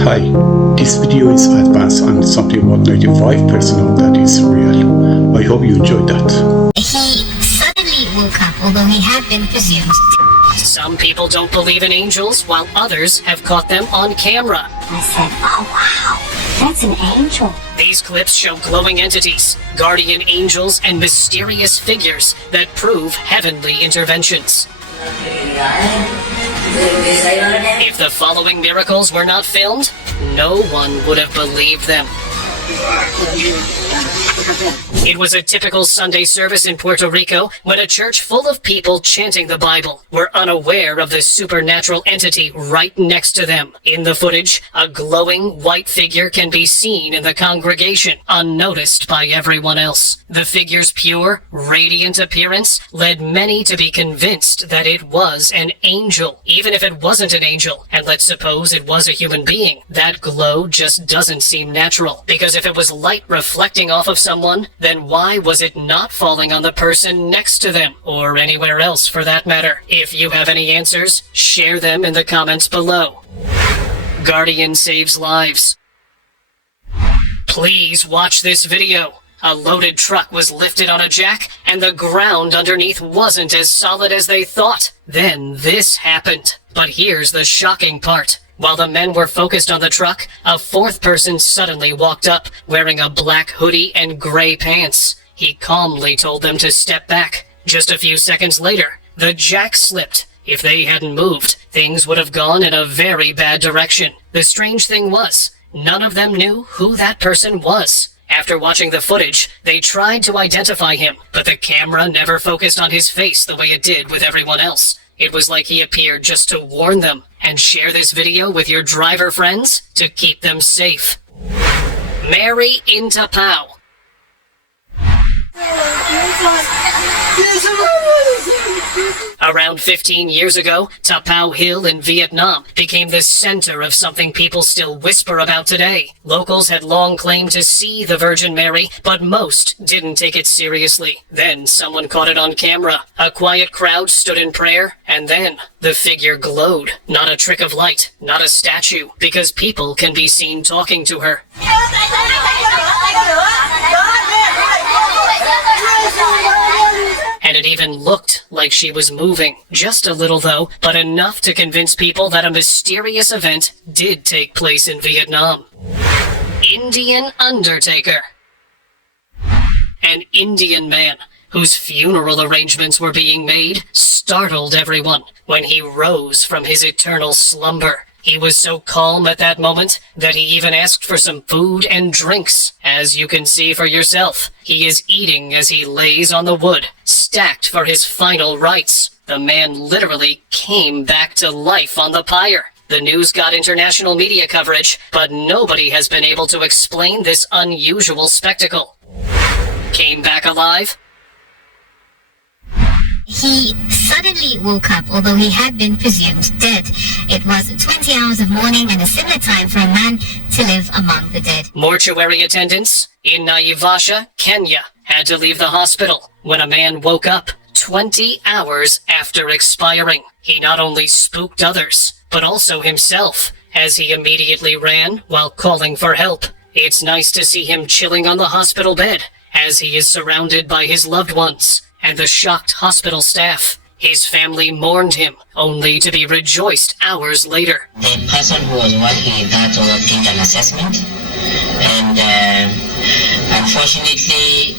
Hi, this video is advanced and something about 95% of that is real. I hope you enjoyed that. He suddenly woke up, although he had been presumed. Some people don't believe in angels, while others have caught them on camera. I said, oh wow, that's an angel. These clips show glowing entities, guardian angels, and mysterious figures that prove heavenly interventions. If the following miracles were not filmed, no one would have believed them. It was a typical Sunday service in Puerto Rico when a church full of people chanting the Bible were unaware of the supernatural entity right next to them. In the footage, a glowing white figure can be seen in the congregation, unnoticed by everyone else. The figure's pure, radiant appearance led many to be convinced that it was an angel. Even if it wasn't an angel, and let's suppose it was a human being, that glow just doesn't seem natural. Because if it was light reflecting off of someone, then why was it not falling on the person next to them, or anywhere else for that matter? If you have any answers, share them in the comments below. Guardian saves lives. Please watch this video. A loaded truck was lifted on a jack, and the ground underneath wasn't as solid as they thought. Then this happened. But here's the shocking part. While the men were focused on the truck, a fourth person suddenly walked up, wearing a black hoodie and gray pants. He calmly told them to step back. Just a few seconds later, the jack slipped. If they hadn't moved, things would have gone in a very bad direction. The strange thing was, none of them knew who that person was. After watching the footage, they tried to identify him, but the camera never focused on his face the way it did with everyone else. It was like he appeared just to warn them. And share this video with your driver friends to keep them safe. Mary in Tapao. Around 15 years ago, Tapao Hill in Vietnam became the center of something people still whisper about today. Locals had long claimed to see the Virgin Mary, but most didn't take it seriously. Then someone caught it on camera. A quiet crowd stood in prayer, and then the figure glowed. Not a trick of light, not a statue, because people can be seen talking to her. And it even looked like she was moving. Just a little though, but enough to convince people that a mysterious event did take place in Vietnam. Indian Undertaker. An Indian man whose funeral arrangements were being made startled everyone when he rose from his eternal slumber. He was so calm at that moment that he even asked for some food and drinks. As you can see for yourself, he is eating as he lays on the wood, stacked for his final rites. The man literally came back to life on the pyre. The news got international media coverage, but nobody has been able to explain this unusual spectacle. Came back alive? He suddenly woke up, although he had been presumed dead. It was 20 hours of mourning and a similar time for a man to live among the dead. Mortuary attendants in Naivasha, Kenya, had to leave the hospital when a man woke up 20 hours after expiring. He not only spooked others, but also himself, as he immediately ran while calling for help. It's nice to see him chilling on the hospital bed, as he is surrounded by his loved ones and the shocked hospital staff. His family mourned him, only to be rejoiced hours later. The person who was working in that did an assessment, and unfortunately,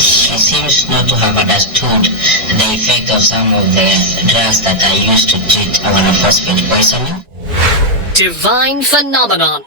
she seems not to have understood the effect of some of the drugs that are used to treat phosphate poisoning. Divine phenomenon.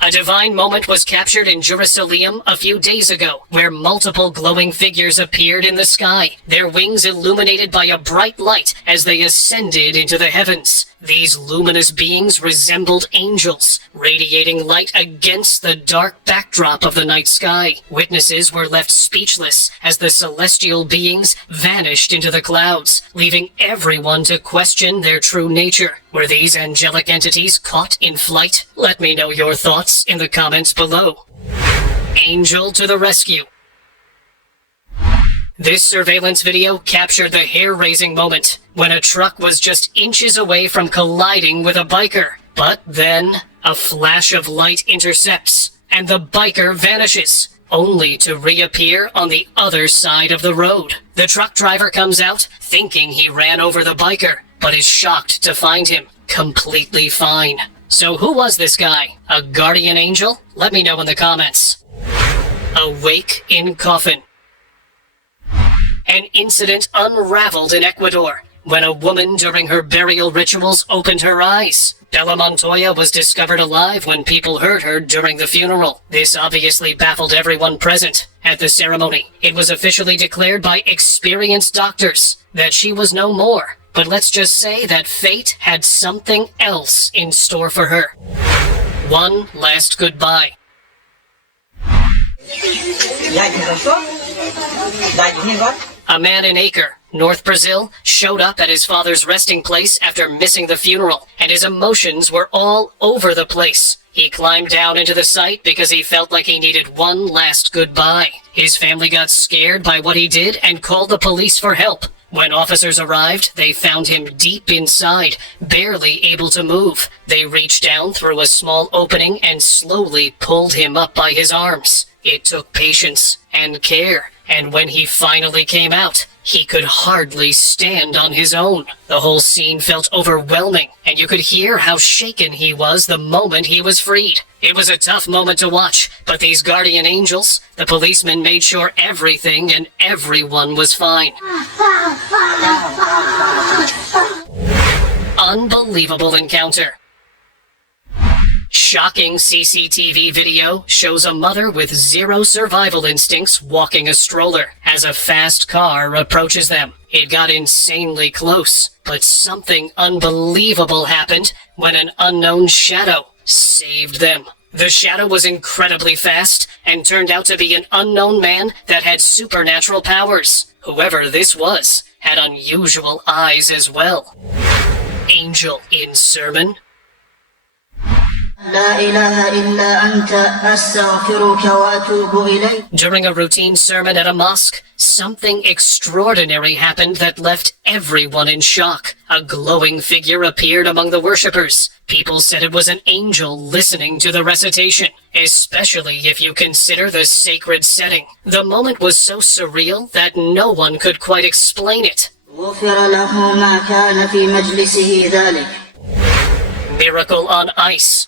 A divine moment was captured in Jerusalem a few days ago, where multiple glowing figures appeared in the sky, their wings illuminated by a bright light as they ascended into the heavens. These luminous beings resembled angels, radiating light against the dark backdrop of the night sky. Witnesses were left speechless as the celestial beings vanished into the clouds, leaving everyone to question their true nature. Were these angelic entities caught in flight? Let me know your thoughts in the comments below. Angel to the rescue. This surveillance video captured the hair-raising moment when a truck was just inches away from colliding with a biker. But then, a flash of light intercepts, and the biker vanishes, only to reappear on the other side of the road. The truck driver comes out, thinking he ran over the biker, but is shocked to find him completely fine. So who was this guy? A guardian angel? Let me know in the comments. Awake in coffin. An incident unraveled in Ecuador when a woman during her burial rituals opened her eyes. Bella Montoya was discovered alive when people heard her during the funeral. This obviously baffled everyone present. At the ceremony, it was officially declared by experienced doctors that she was no more. But let's just say that fate had something else in store for her. One last goodbye. A man in Acre, North Brazil, showed up at his father's resting place after missing the funeral, and his emotions were all over the place. He climbed down into the site because he felt like he needed one last goodbye. His family got scared by what he did and called the police for help. When officers arrived, they found him deep inside, barely able to move. They reached down through a small opening and slowly pulled him up by his arms. It took patience and care, and when he finally came out, he could hardly stand on his own. The whole scene felt overwhelming, and you could hear how shaken he was the moment he was freed. It was a tough moment to watch, but these guardian angels, the policemen, made sure everything and everyone was fine. Unbelievable encounter. Shocking CCTV video shows a mother with zero survival instincts walking a stroller as a fast car approaches them. It got insanely close, but something unbelievable happened when an unknown shadow saved them. The shadow was incredibly fast and turned out to be an unknown man that had supernatural powers. Whoever this was had unusual eyes as well. Angel in sermon. During a routine sermon at a mosque, something extraordinary happened that left everyone in shock. A glowing figure appeared among the worshippers. People said it was an angel listening to the recitation, especially if you consider the sacred setting. The moment was so surreal that no one could quite explain it. Miracle on ice.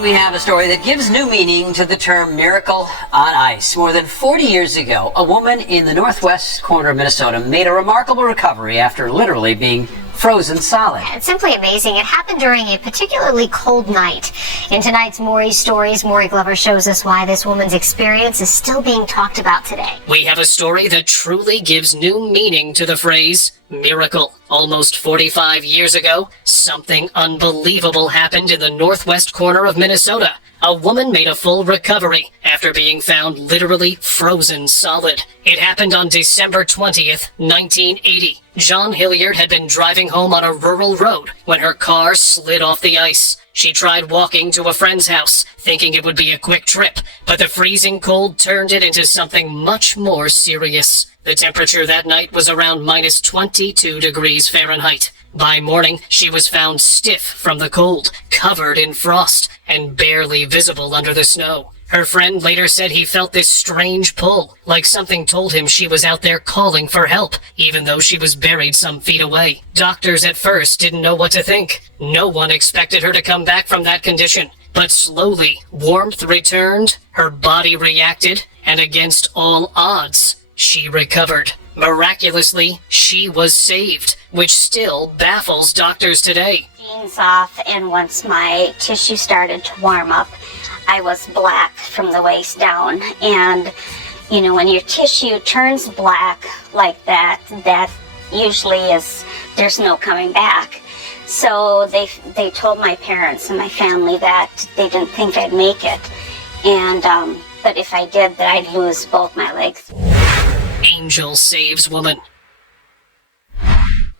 We have a story that gives new meaning to the term miracle on ice. More than 40 years ago, a woman in the northwest corner of Minnesota made a remarkable recovery after literally being frozen solid. It's simply amazing. It happened during a particularly cold night. In tonight's Maury Stories, Maury Glover shows us why this woman's experience is still being talked about today. We have a story that truly gives new meaning to the phrase miracle. Almost 45 years ago, something unbelievable happened in the northwest corner of Minnesota. A woman made a full recovery after being found literally frozen solid. It happened on December 20th, 1980. John Hilliard had been driving home on a rural road when her car slid off the ice. She tried walking to a friend's house, thinking it would be a quick trip, but the freezing cold turned it into something much more serious. The temperature that night was around minus 22 degrees Fahrenheit. By morning, she was found stiff from the cold, covered in frost, and barely visible under the snow. Her friend later said he felt this strange pull, like something told him she was out there calling for help, even though she was buried some feet away. Doctors at first didn't know what to think. No one expected her to come back from that condition. But slowly, warmth returned, her body reacted, and against all odds, she recovered. Miraculously, she was saved, which still baffles doctors today. Jeans off, and once my tissue started to warm up, I was black from the waist down. And, you know, when your tissue turns black like that, that usually is, there's no coming back. So they told my parents and my family that they didn't think I'd make it. And, but if I did, that I'd lose both my legs. Angel saves woman.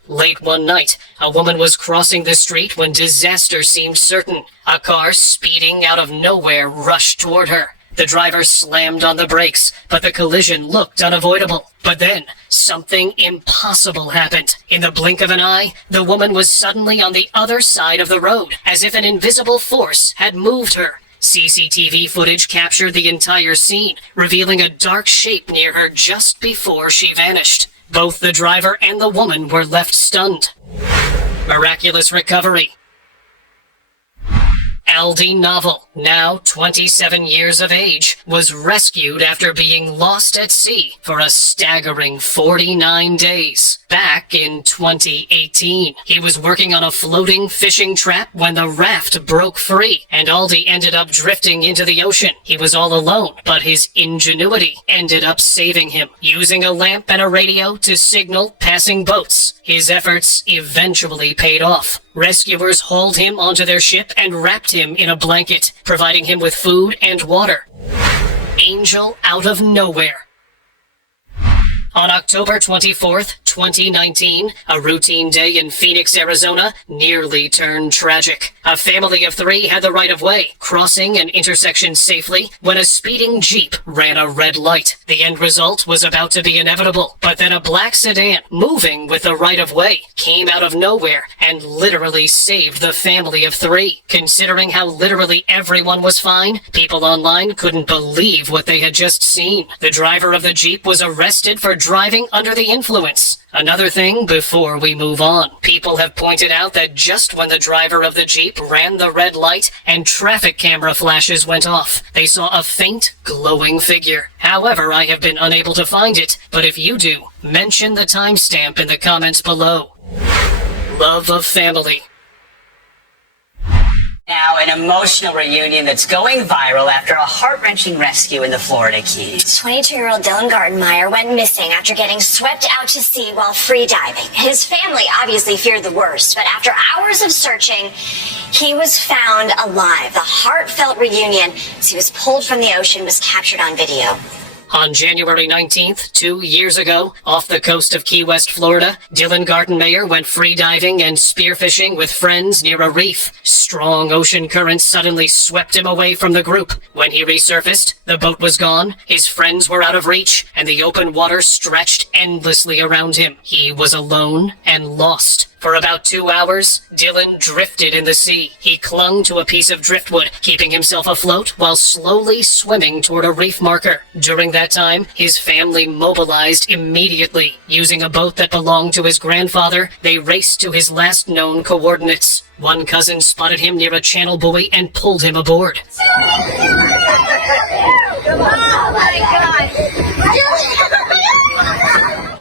Late one night, a woman was crossing the street when disaster seemed certain. A car speeding out of nowhere rushed toward her. The driver slammed on the brakes, but the collision looked unavoidable. But then, something impossible happened. In the blink of an eye, the woman was suddenly on the other side of the road, as if an invisible force had moved her. CCTV footage captured the entire scene, revealing a dark shape near her just before she vanished. Both the driver and the woman were left stunned. Miraculous recovery. Aldi Novel, now 27 years of age, was rescued after being lost at sea for a staggering 49 days. Back in 2018, he was working on a floating fishing trap when the raft broke free, and Aldi ended up drifting into the ocean. He was all alone, but his ingenuity ended up saving him. Using a lamp and a radio to signal passing boats, his efforts eventually paid off. Rescuers hauled him onto their ship and wrapped him in a blanket, providing him with food and water. Angel out of nowhere. On October 24th, 2019, a routine day in Phoenix, Arizona, nearly turned tragic. A family of 3 had the right of way, crossing an intersection safely when a speeding Jeep ran a red light. The end result was about to be inevitable, but then a black sedan, moving with the right of way, came out of nowhere and literally saved the family of 3. Considering how literally everyone was fine, people online couldn't believe what they had just seen. The driver of the Jeep was arrested for driving under the influence. Another thing before we move on. People have pointed out that just when the driver of the Jeep ran the red light and traffic camera flashes went off, they saw a faint, glowing figure. However, I have been unable to find it, but if you do, mention the timestamp in the comments below. Love of family. Now, an emotional reunion that's going viral after a heart-wrenching rescue in the Florida Keys. 22-year-old Dylan Gartenmeyer went missing after getting swept out to sea while free diving. His family obviously feared the worst, but after hours of searching, he was found alive. The heartfelt reunion as he was pulled from the ocean was captured on video. On January 19th, 2 years ago, off the coast of Key West, Florida, Dylan Gartenmeyer went free diving and spearfishing with friends near a reef. Strong ocean currents suddenly swept him away from the group. When he resurfaced, the boat was gone, his friends were out of reach, and the open water stretched endlessly around him. He was alone and lost. For about 2 hours, Dylan drifted in the sea. He clung to a piece of driftwood, keeping himself afloat while slowly swimming toward a reef marker. During that time, his family mobilized immediately. Using a boat that belonged to his grandfather, they raced to his last known coordinates. One cousin spotted him near a channel buoy and pulled him aboard. Oh my God!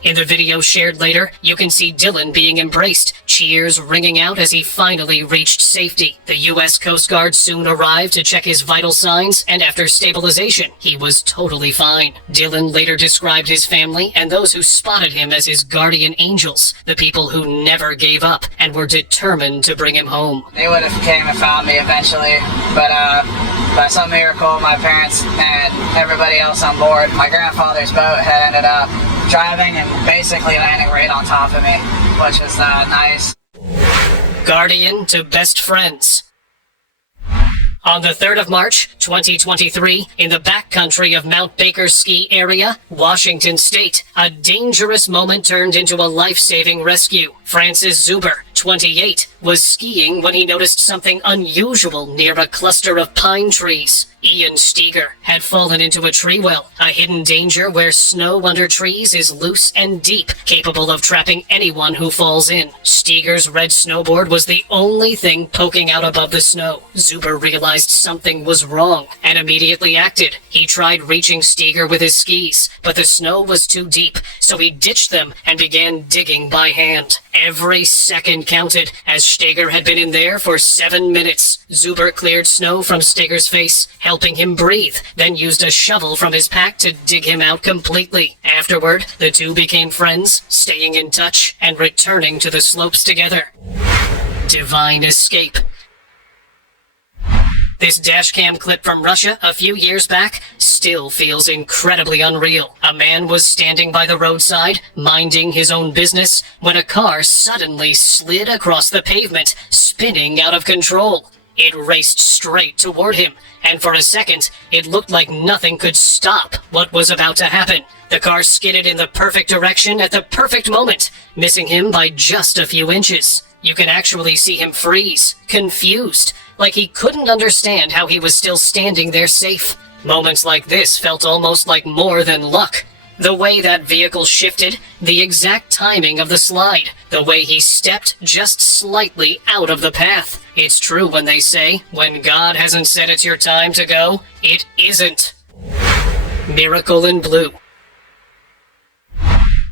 In the video shared later, you can see Dylan being embraced, cheers ringing out as he finally reached safety. The U.S. Coast Guard soon arrived to check his vital signs, and after stabilization, he was totally fine. Dylan later described his family and those who spotted him as his guardian angels, the people who never gave up and were determined to bring him home. They would have came and found me eventually, but by some miracle, my parents and everybody else on board, my grandfather's boat had ended up driving and basically landing right on top of me, which is nice. Guardian to best friends. On the 3rd of March, 2023, in the backcountry of Mount Baker's ski area, Washington State, a dangerous moment turned into a life-saving rescue. Francis Zuber, 28, was skiing when he noticed something unusual near a cluster of pine trees. Ian Steger had fallen into a tree well, a hidden danger where snow under trees is loose and deep, capable of trapping anyone who falls in. Steger's red snowboard was the only thing poking out above the snow. Zuber realized something was wrong and immediately acted. He tried reaching Steger with his skis, but the snow was too deep, so he ditched them and began digging by hand. Every second counted, as Steger had been in there for 7 minutes. Zuber cleared snow from Steger's face, helping him breathe, then used a shovel from his pack to dig him out completely. Afterward, the two became friends, staying in touch and returning to the slopes together. Divine escape. This dashcam clip from Russia a few years back still feels incredibly unreal. A man was standing by the roadside, minding his own business, when a car suddenly slid across the pavement, spinning out of control. It raced straight toward him, and for a second, it looked like nothing could stop what was about to happen. The car skidded in the perfect direction at the perfect moment, missing him by just a few inches. You can actually see him freeze, confused, like he couldn't understand how he was still standing there safe. Moments like this felt almost like more than luck. The way that vehicle shifted, the exact timing of the slide, the way he stepped just slightly out of the path. It's true when they say, when God hasn't said it's your time to go, it isn't. Miracle in Blue.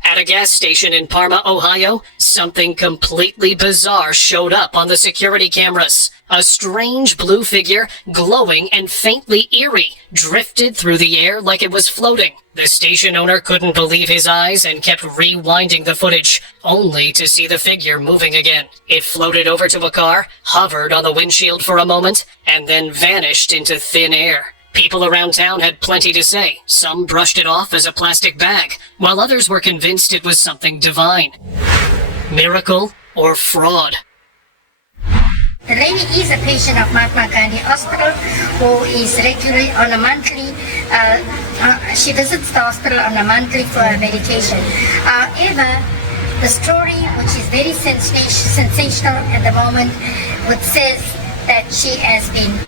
At a gas station in Parma, Ohio, something completely bizarre showed up on the security cameras. A strange blue figure, glowing and faintly eerie, drifted through the air like it was floating. The station owner couldn't believe his eyes and kept rewinding the footage, only to see the figure moving again. It floated over to a car, hovered on the windshield for a moment, and then vanished into thin air. People around town had plenty to say. Some brushed it off as a plastic bag, while others were convinced it was something divine. Miracle or fraud? The lady is a patient of Mahatma Gandhi Hospital who is regularly on a monthly, she visits the hospital on a monthly for her medication. However, the story, which is very sensational at the moment, which says that she has been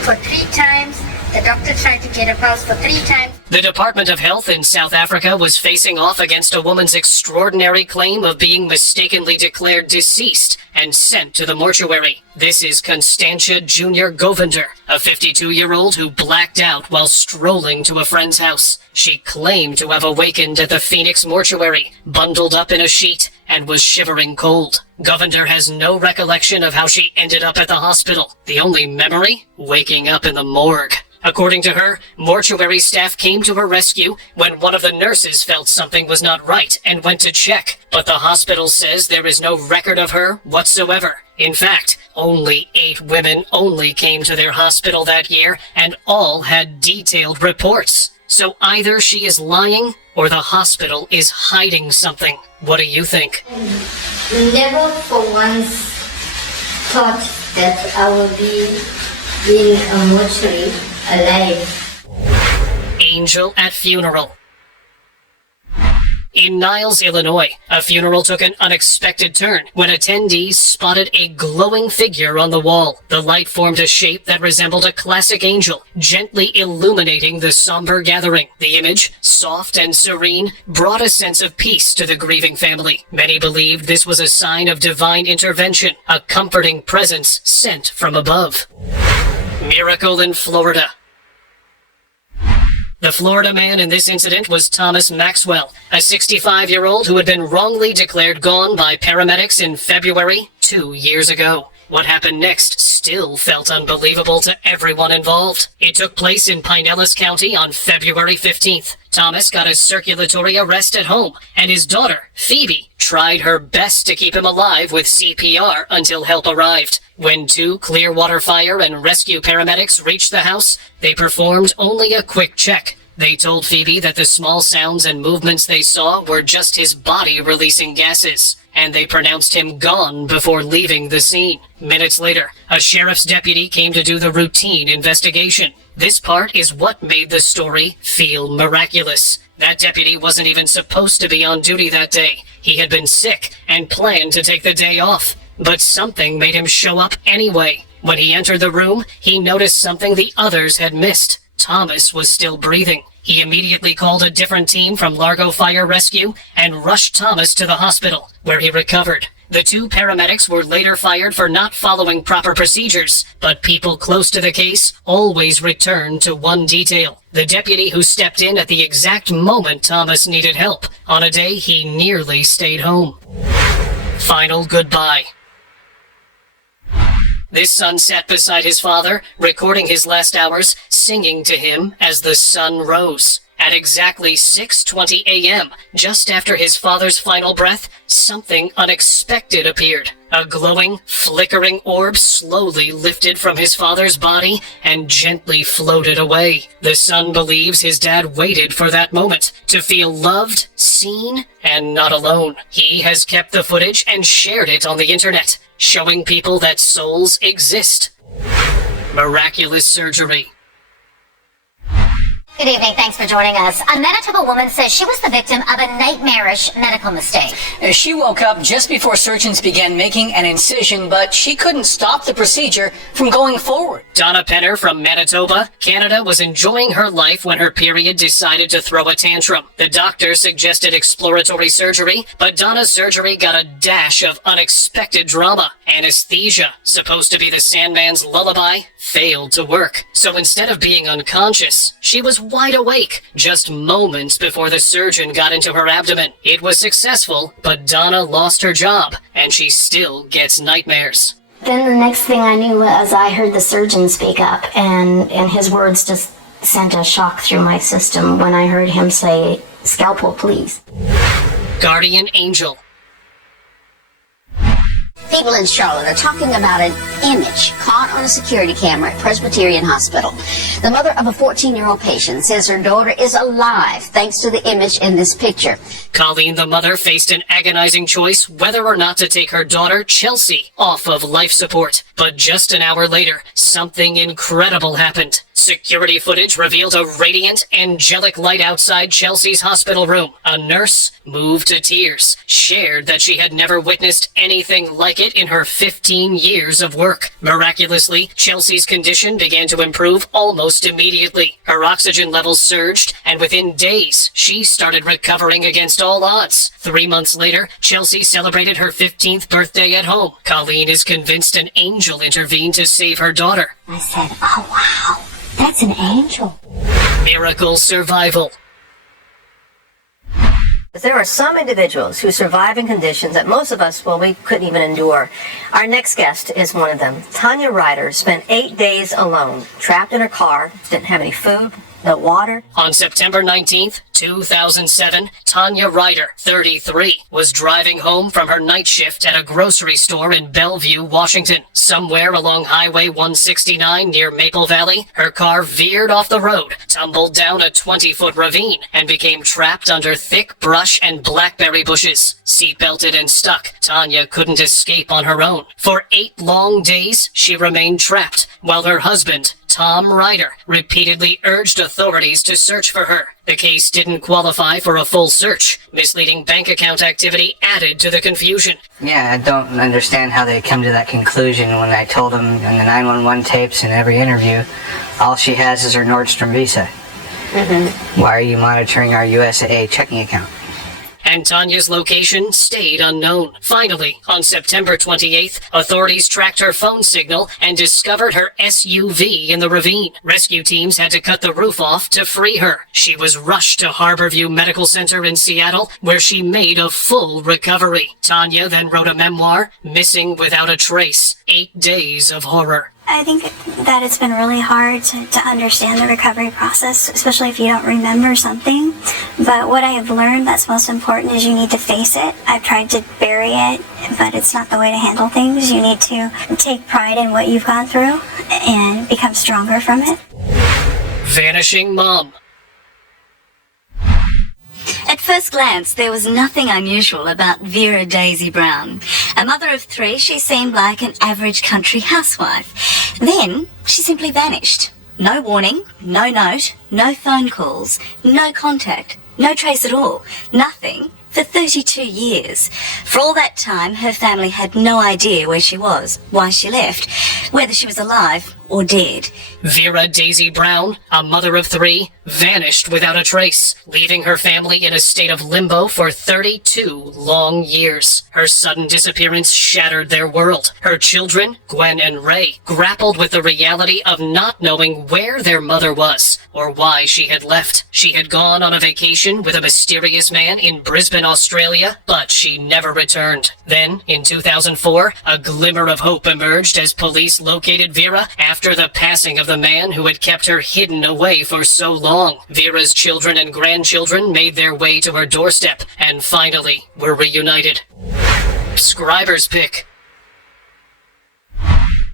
for 3 times. The doctor tried to get her pulse for 3 times. The Department of Health in South Africa was facing off against a woman's extraordinary claim of being mistakenly declared deceased and sent to the mortuary. This is Constantia Jr. Govinder, a 52-year-old who blacked out while strolling to a friend's house. She claimed to have awakened at the Phoenix mortuary, bundled up in a sheet, and was shivering cold. Govinder has no recollection of how she ended up at the hospital. The only memory? Waking up in the morgue. According to her, mortuary staff came to her rescue when one of the nurses felt something was not right and went to check, but the hospital says there is no record of her whatsoever. In fact, only 8 women only came to their hospital that year, and all had detailed reports. So either she is lying, or the hospital is hiding something. What do you think? Never for once thought that I would be in a mortuary alive. Angel at funeral. In Niles, Illinois, a funeral took an unexpected turn when attendees spotted a glowing figure on the wall. The light formed a shape that resembled a classic angel, gently illuminating the somber gathering. The image, soft and serene, brought a sense of peace to the grieving family. Many believed this was a sign of divine intervention, a comforting presence sent from above. Miracle in Florida. The Florida man in this incident was Thomas Maxwell, a 65-year-old who had been wrongly declared gone by paramedics in February 2 years ago. What happened next still felt unbelievable to everyone involved. It took place in Pinellas County on February 15th. Thomas got a circulatory arrest at home, and his daughter, Phoebe, tried her best to keep him alive with CPR until help arrived. When 2 Clearwater Fire and Rescue paramedics reached the house, they performed only a quick check. They told Phoebe that the small sounds and movements they saw were just his body releasing gases, and they pronounced him gone before leaving the scene. Minutes later, a sheriff's deputy came to do the routine investigation. This part is what made the story feel miraculous. That deputy wasn't even supposed to be on duty that day. He had been sick and planned to take the day off. But something made him show up anyway. When he entered the room, he noticed something the others had missed. Thomas was still breathing. He immediately called a different team from Largo Fire Rescue and rushed Thomas to the hospital, where he recovered. The 2 paramedics were later fired for not following proper procedures, but people close to the case always returned to one detail: the deputy who stepped in at the exact moment Thomas needed help, on a day he nearly stayed home. Final goodbye. This son sat beside his father, recording his last hours, singing to him as the sun rose. At exactly 6:20 a.m., just after his father's final breath, something unexpected appeared. A glowing, flickering orb slowly lifted from his father's body and gently floated away. The son believes his dad waited for that moment, to feel loved, seen, and not alone. He has kept the footage and shared it on the internet, showing people that souls exist. Miraculous surgery. Good evening. Thanks for joining us. A Manitoba woman says she was the victim of a nightmarish medical mistake. She woke up just before surgeons began making an incision, but she couldn't stop the procedure from going forward. Donna Penner from Manitoba, Canada, was enjoying her life when her period decided to throw a tantrum. The doctor suggested exploratory surgery, but Donna's surgery got a dash of unexpected drama. Anesthesia, supposed to be the Sandman's lullaby, failed to work. So instead of being unconscious, she was wide awake just moments before the surgeon got into her abdomen. It was successful, but Donna lost her job, and she still gets nightmares. Then the next thing I knew was I heard the surgeon speak up, and his words just sent a shock through my system when I heard him say, "Scalpel, please." Guardian Angel. People in Charlotte are talking about an image caught on a security camera at Presbyterian Hospital. The mother of a 14-year-old patient says her daughter is alive thanks to the image in this picture. Colleen, the mother, faced an agonizing choice whether or not to take her daughter, Chelsea, off of life support. But just an hour later, something incredible happened. Security footage revealed a radiant, angelic light outside Chelsea's hospital room. A nurse, moved to tears, shared that she had never witnessed anything like it in her 15 years of work. Miraculously, Chelsea's condition began to improve almost immediately. Her oxygen levels surged, and within days, she started recovering against all odds. 3 months later, Chelsea celebrated her 15th birthday at home. Colleen is convinced an angel intervened to save her daughter. I said, "Oh wow, that's an angel." Miracle survival. There are some individuals who survive in conditions that most of us, we couldn't even endure. Our next guest is one of them. Tanya Ryder spent 8 days alone, trapped in her car, didn't have any food, no water. On September 19th, 2007, Tanya Ryder, 33, was driving home from her night shift at a grocery store in Bellevue, Washington. Somewhere along Highway 169 near Maple Valley, her car veered off the road, tumbled down a 20-foot ravine, and became trapped under thick brush and blackberry bushes. Seatbelted and stuck, Tanya couldn't escape on her own. For 8 long days, she remained trapped, while her husband, Tom Ryder, repeatedly urged authorities to search for her. The case didn't qualify for a full search. Misleading bank account activity added to the confusion. Yeah, I don't understand how they come to that conclusion when I told them in the 911 tapes and every interview, all she has is her Nordstrom Visa. Why are you monitoring our USA checking account? And Tanya's location stayed unknown. Finally, on September 28th, authorities tracked her phone signal and discovered her SUV in the ravine. Rescue teams had to cut the roof off to free her. She was rushed to Harborview Medical Center in Seattle, where she made a full recovery. Tanya then wrote a memoir, Missing Without a Trace, 8 Days of Horror. I think that it's been really hard to understand the recovery process, especially if you don't remember something. But what I have learned that's most important is you need to face it. I've tried to bury it, but it's not the way to handle things. You need to take pride in what you've gone through and become stronger from it. Vanishing Mom. At first glance, there was nothing unusual about Vera Daisy Brown. A mother of 3, she seemed like an average country housewife. Then, she simply vanished. No warning, no note, no phone calls, no contact, no trace at all, nothing for 32 years. For all that time, her family had no idea where she was, why she left, whether she was alive or dead. Vera Daisy Brown, a mother of 3, vanished without a trace, leaving her family in a state of limbo for 32 long years. Her sudden disappearance shattered their world. Her children, Gwen and Ray, grappled with the reality of not knowing where their mother was or why she had left. She had gone on a vacation with a mysterious man in Brisbane, Australia, but she never returned. Then, in 2004, a glimmer of hope emerged as police located Vera after the passing of the man who had kept her hidden away for so long. Vera's children and grandchildren made their way to her doorstep and finally were reunited. Scriber's pick.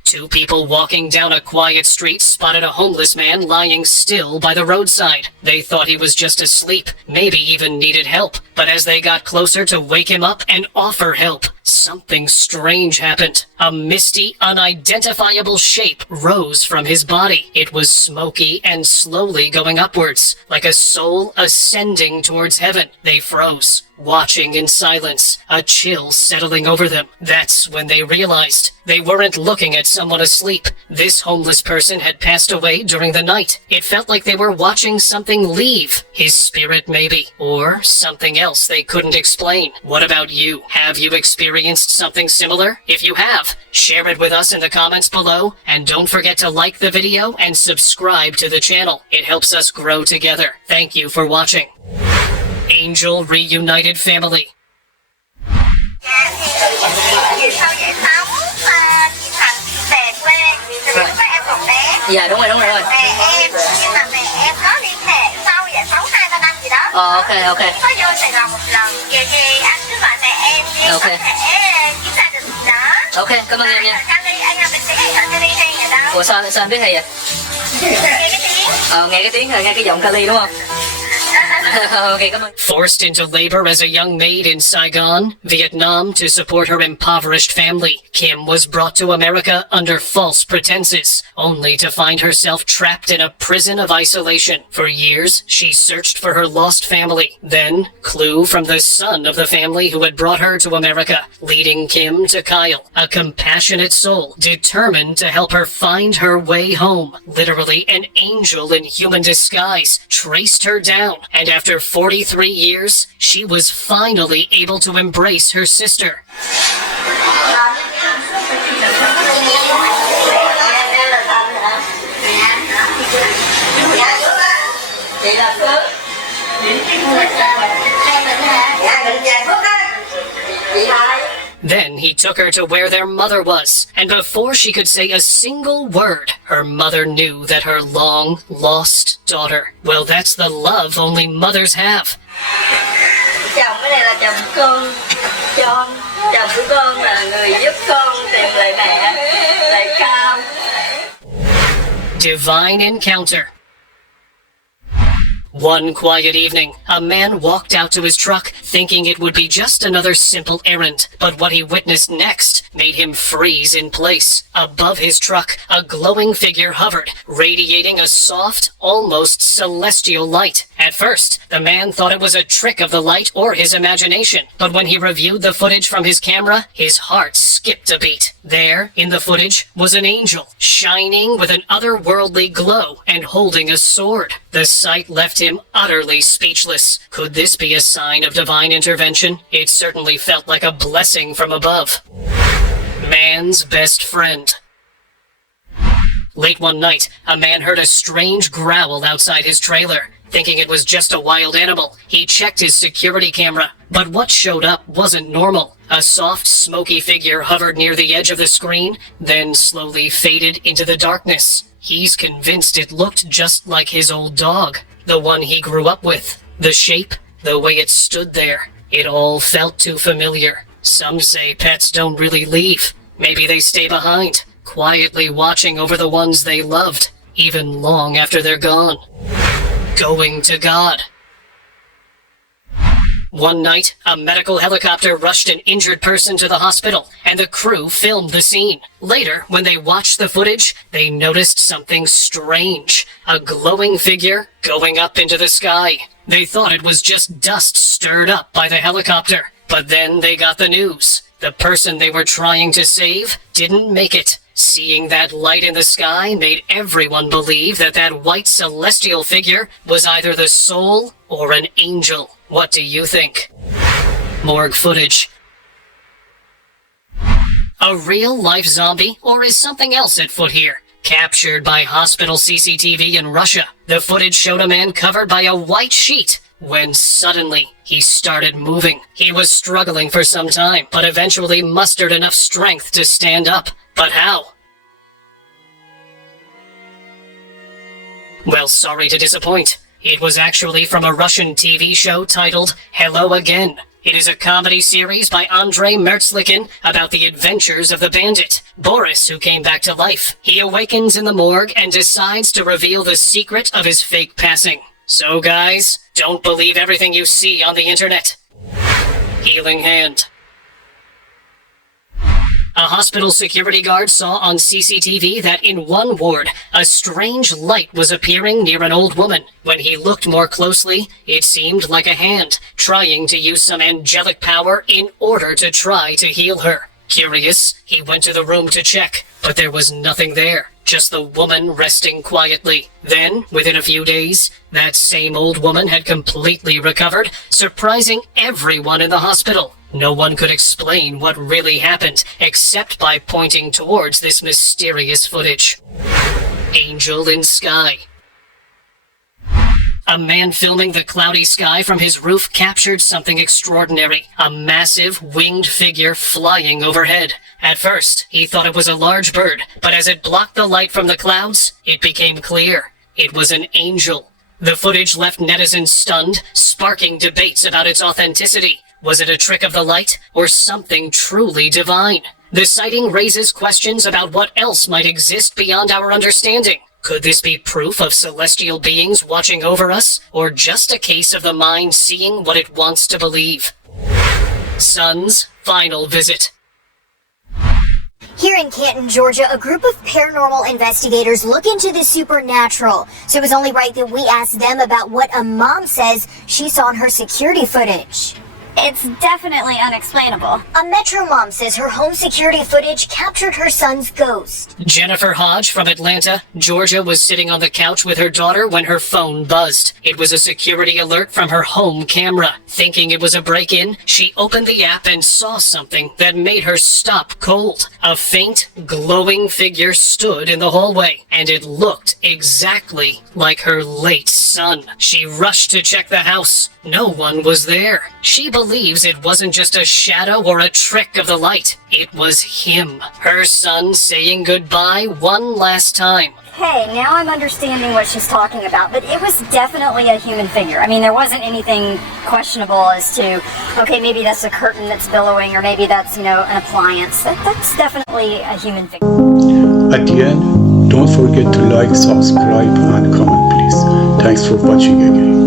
2 people walking down a quiet street spotted a homeless man lying still by the roadside. They thought he was just asleep, maybe even needed help. But as they got closer to wake him up and offer help, something strange happened. A misty, unidentifiable shape rose from his body. It was smoky and slowly going upwards, like a soul ascending towards heaven. They froze, watching in silence, a chill settling over them. That's when they realized they weren't looking at someone asleep. This homeless person had passed away during the night. It felt like they were watching something leave. His spirit, maybe. Or something else they couldn't explain. What about you? Have you experienced something similar? If you have, share it with us in the comments below, and don't forget to like the video and subscribe to the channel. It helps us grow together. Thank you for watching. Angel Reunited Family. Dạ đúng rồi. Em nhưng mà mẹ em có liên hệ sau giải phẫu 2-3 năm gì đó. Ok. Có vô Sài Gòn một lần. Vậy thì anh cứ gọi mẹ em có thể kiểm tra được gì đó. Ok, cảm ơn em nha. Anh làm bệnh sĩ ở Cali hay ở đâu? Ủa sao em biết hay vậy? Nghe cái tiếng. Nghe cái tiếng rồi, nghe cái giọng Cali đúng không? Okay, come on. Forced into labor as a young maid in Saigon, Vietnam, to support her impoverished family, Kim was brought to America under false pretenses, only to find herself trapped in a prison of isolation. For years, she searched for her lost family. Then, clue from the son of the family who had brought her to America, leading Kim to Kyle, a compassionate soul determined to help her find her way home. Literally an angel in human disguise traced her down, and after 43 years, she was finally able to embrace her sister. Then he took her to where their mother was, and before she could say a single word, her mother knew that her long-lost daughter. Well, that's the love only mothers have. Chồng cái này là chồng con, chồng của con là người giúp con tìm lại mẹ, lại con. Divine encounter. One quiet evening, a man walked out to his truck, thinking it would be just another simple errand. But what he witnessed next made him freeze in place. Above his truck, a glowing figure hovered, radiating a soft, almost celestial light. At first, the man thought it was a trick of the light or his imagination. But when he reviewed the footage from his camera, his heart skipped a beat. There, in the footage, was an angel, shining with an otherworldly glow and holding a sword. The sight left him utterly speechless. Could this be a sign of divine intervention? It certainly felt like a blessing from above. Man's best friend. Late one night, a man heard a strange growl outside his trailer. Thinking it was just a wild animal, he checked his security camera. But what showed up wasn't normal. A soft, smoky figure hovered near the edge of the screen, then slowly faded into the darkness. He's convinced it looked just like his old dog, the one he grew up with. The shape, the way it stood there, it all felt too familiar. Some say pets don't really leave. Maybe they stay behind, quietly watching over the ones they loved, even long after they're gone. Going to God. One night, a medical helicopter rushed an injured person to the hospital, and the crew filmed the scene. Later, when they watched the footage, they noticed something strange. A glowing figure going up into the sky. They thought it was just dust stirred up by the helicopter. But then they got the news. The person they were trying to save didn't make it. Seeing that light in the sky made everyone believe that that white celestial figure was either the soul or an angel. What do you think? Morgue footage. A real-life zombie, or is something else at foot here? Captured by hospital CCTV in Russia, the footage showed a man covered by a white sheet, when suddenly he started moving. He was struggling for some time, but eventually mustered enough strength to stand up. But how? Well, sorry to disappoint. It was actually from a Russian TV show titled Hello Again. It is a comedy series by Andrei Mertzlikin about the adventures of the bandit, Boris, who came back to life. He awakens in the morgue and decides to reveal the secret of his fake passing. So guys, don't believe everything you see on the internet. Healing hand. A hospital security guard saw on CCTV that in one ward, a strange light was appearing near an old woman. When he looked more closely, it seemed like a hand, trying to use some angelic power in order to try to heal her. Curious, he went to the room to check, but there was nothing there, just the woman resting quietly. Then, within a few days, that same old woman had completely recovered, surprising everyone in the hospital. No one could explain what really happened, except by pointing towards this mysterious footage. Angel in Sky. A man filming the cloudy sky from his roof captured something extraordinary. A massive, winged figure flying overhead. At first, he thought it was a large bird, but as it blocked the light from the clouds, it became clear. It was an angel. The footage left netizens stunned, sparking debates about its authenticity. Was it a trick of the light, or something truly divine? The sighting raises questions about what else might exist beyond our understanding. Could this be proof of celestial beings watching over us, or just a case of the mind seeing what it wants to believe? Son's final visit. Here in Canton, Georgia, a group of paranormal investigators look into the supernatural. So it was only right that we asked them about what a mom says she saw in her security footage. It's definitely unexplainable. A Metro mom says her home security footage captured her son's ghost. Jennifer Hodge from Atlanta, Georgia, was sitting on the couch with her daughter when her phone buzzed. It was a security alert from her home camera. Thinking it was a break-in, she opened the app and saw something that made her stop cold. A faint, glowing figure stood in the hallway, and it looked exactly like her late son. She rushed to check the house. No one was there. She believes it wasn't just a shadow or a trick of the light. It was him, her son, saying goodbye one last time. Okay, now I'm understanding what she's talking about, but it was definitely a human figure. I mean, there wasn't anything questionable as to, okay, maybe that's a curtain that's billowing, or maybe that's, an appliance. That's definitely a human figure. At the end, don't forget to like, subscribe and comment please. Thanks for watching again.